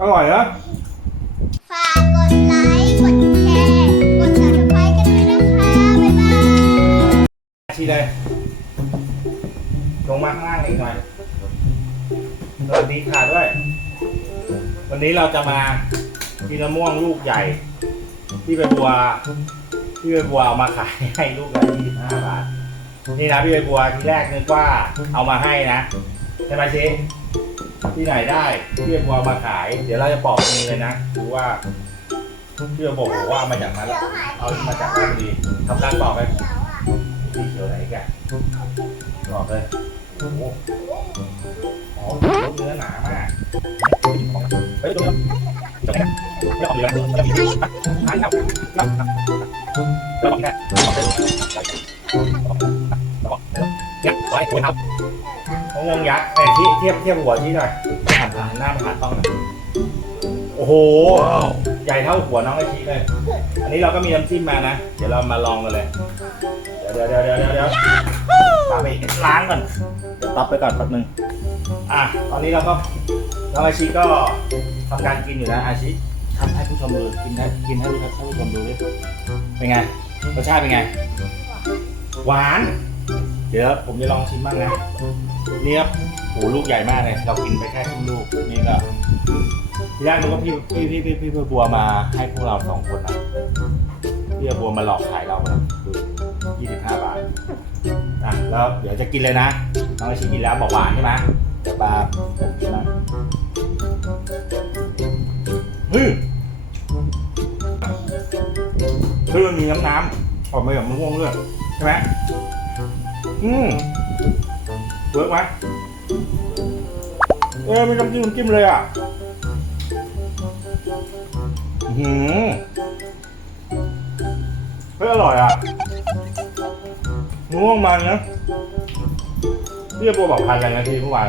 อร่อยนะฝากกดไลค์กดแชร์กด subscribe กันด้วยนะคะ บ๊ายบาย ชีเลย ลงมาข้างล่างอีกหน่อย สวัสดีค่ะด้วย วันนี้เราจะมากินมะม่วงลูกใหญ่ ที่ใบบัว ที่ใบบัวเอามาขายให้ลูกละ25บาท นี่นะพี่ใบบัวทีแรกนึกว่าเอามาให้นะ ใช่ไหมชิ ที่ไหนได้เพี่ใบบัวมาขาย เดี๋ยวเราจะปอกเองเลยนะดูว่าพี่ใบบัวบอกว่าเอามาจากนั้นเดี๋ยวหายเอาไปไหนมาจากแล้วนั้นพอดีทำการปอกไปเดี๋ยวอะสีเขียวไหนแกปอกเลยโอ้โหอ๋อเนื้อหนามากเฮ้ยตรงนี้ตรงนี้ไม่ออกเหลืองจะมีหายแล้วแล้วแล้วบอกแค่บอกเลยบอกเนี่ยไว้ไว้ครับ งงยักษ์เอ้ยที่เทียบเทียบหัวชี้หน่อยหันหน้ามาหาต้องหน่อยโอ้โห ใหญ่เท่าหัวน้องไอชีเลย อันนี้เราก็มีน้ำจิ้มมานะ เดี๋ยวเรามาลองกันเลย เดี๋ยวเดี๋ยวเดี๋ยวเดี๋ยวเดี๋ยวปาไปล้างก่อน เดี๋ยวตับไปก่อนแป๊บนึง อะ ตอนนี้เราก็น้องอาชิก็ทำการกินอยู่นะอาชิทำให้ผู้ชมดูกินให้กินให้ผู้ชมให้ผู้ชมดูดิเป็นไง รสชาติเป็นไง หวาน เดี๋ยวผมจะลองชิมบ้างนะนี่ครับโหลูกใหญ่มากเลย เรากินไปแค่ครึ่งลูกนี่ก็ทีแรกนึกว่าพี่พี่พี่พี่พี่บัวมาให้พวกเราสองคนนะพี่บัวมาหลอกขายเรานะดูยี่สิบห้าบาทอะแล้วเดี๋ยวจะกินเลยนะน้องอาชิกินแล้วบอกหวานใช่ไหมเดี๋ยวปลาผมกินบ้างเฮ้ยคือมันมีน้ำน้ำออกมาจากมะม่วงด้วยใช่ไหม อืมเวิร์กไหมเออไม่ต้องจิ้มน้ำจิ้มเลยอะอื้อหืมเฮ้ยอร่อยอะมะม่วงมันนะพี่จะโบบอกพันอะไรนะที่เมื่อวาน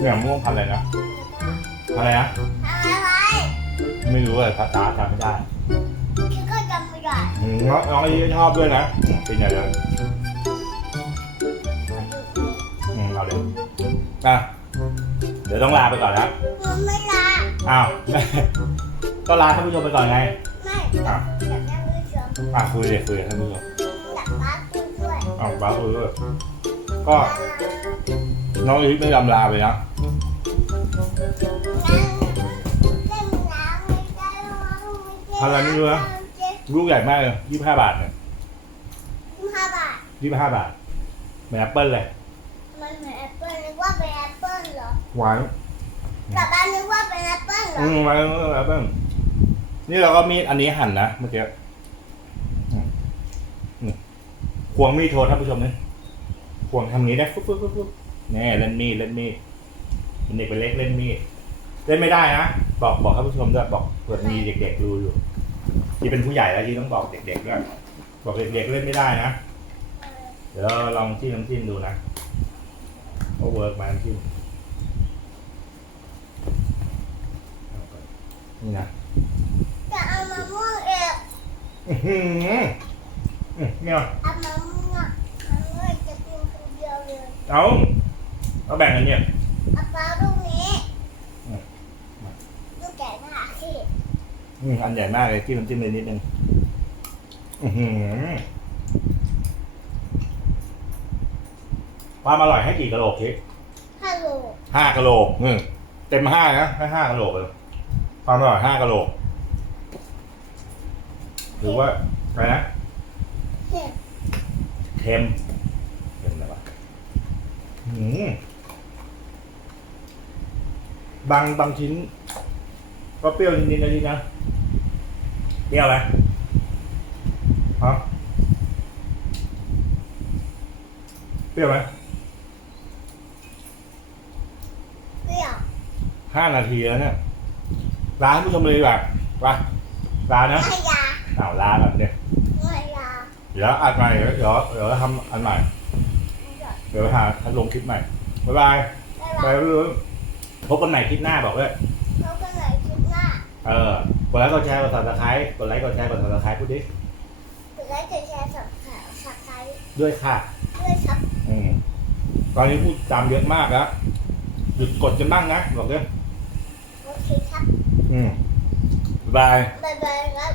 เนี่ยมะม่วงพันอะไรนะพันอะไรนะทำอะไรไม่รู้เลยภาษาจำไม่ได้ น้องน้องไอ้ชอบด้วยนะอืมเป็นไงเลยอืมเอาเลยอะเดี๋ยวต้องลาไปก่อนนะมันไม่ลาอ้าวก็ลาท่านผู้ชมไปก่อนไง ไม่อยากนั่งด้วยเชียวอะคุยเลยคุยกับท่านผู้ชมอยากบ้านคุณด้วยอ้าวบ้าคุยด้วยก็น้องอีทไม่ยอมลาไปนะอะไรไม่รู้นะ ลูกใหญ่มากเลยยี่สิบห้าบาทเนี่ยห้าบาทยี่สิบห้าบาทเหมือนแอปเปิ้ลเลย มันเหมือนแอปเปิ้ลนึกว่าเป็นแอปเปิ้ลเหรอหวานแต่บ้านนึกว่าเป็นแอปเปิ้ลเหรออืมมาแอปเปิ้ลนี่เราก็มีดอันนี้หั่นนะเมื่อกี้อืมอืมควงมีดโทรท่านผู้ชมนี่ควงทำนี้ได้ปุ๊บปุ๊บปุ๊บปุ๊บแน่เล่นมีดเล่นมีดเป็นเด็กเป็นเล็กเล่นมีดเล่นไม่ได้นะบอกบอกท่านผู้ชมด้วยบอกเผื่อมีเด็กๆดูอยู่ ที่เป็นผู้ใหญ่แล้วที่ต้องบอกเด็กๆด้วยบอกเด็กๆเล่นไม่ได้นะ เดี๋ยวเราลองจิ้มน้ำจิ้มดูนะว่าเวิร์กไหมน้ำจิ้มนี่นะจะเอามะม่วงเองอื้อหืออื้อเนี่ยเอามะม่วงมันไม่จะกินคนเดียวเลยเอาเอาแบ่งกันเนี่ยเอาปลาลูกนี้ อืม ลูกแก่หน้าที่ อืมอันใหญ่มากเลยจิ้มน้ำจิ้มเลยนิดนึงอือหือความอร่อยให้กี่กะโหลกคิดฮัลโหลห้ากะโหลกอืมเต็มห้านะให้ห้ากะโหลกเลยความอร่อยห้ากะโหลกหรือว่าอะไรนะเห็ดเค็มเค็มอะไรวะหืมบางบางชิ้นก็เปรี้ยวนิดๆนะทีนะ เปรี้ยวไหมฮะเปรี้ยวไหมเปรี้ยวห้านาทีแล้วเนี่ยลาให้ผู้ชมเลยดีกว่าไปลานะไม่ยาอ้าวลาแบบเนี่ยไม่ยาเดี๋ยวอัดใหม่เดี๋ยวเดี๋ยวเดี๋ยวทำอันใหม่ เดี๋ยวหาลงคลิปใหม่ บ๊ายบายไม่ไปยาเรื่อยพบกันใหม่คลิปหน้าบอกเลยเขาก็เลยคิดหน้า เออ กดไลค์กดแชร์กดซับสไครต์กดไลค์กดแชร์กดซับสไครต์พูดดิกดไลค์กดแชร์สับขาสับไครต์ด้วยค่ะด้วยครับอืมตอนนี้พูดจำเยอะมากแล้วหยุดกดกันบ้างนะบอกเลยอืมบ๊ายบายบ๊ายบายครับ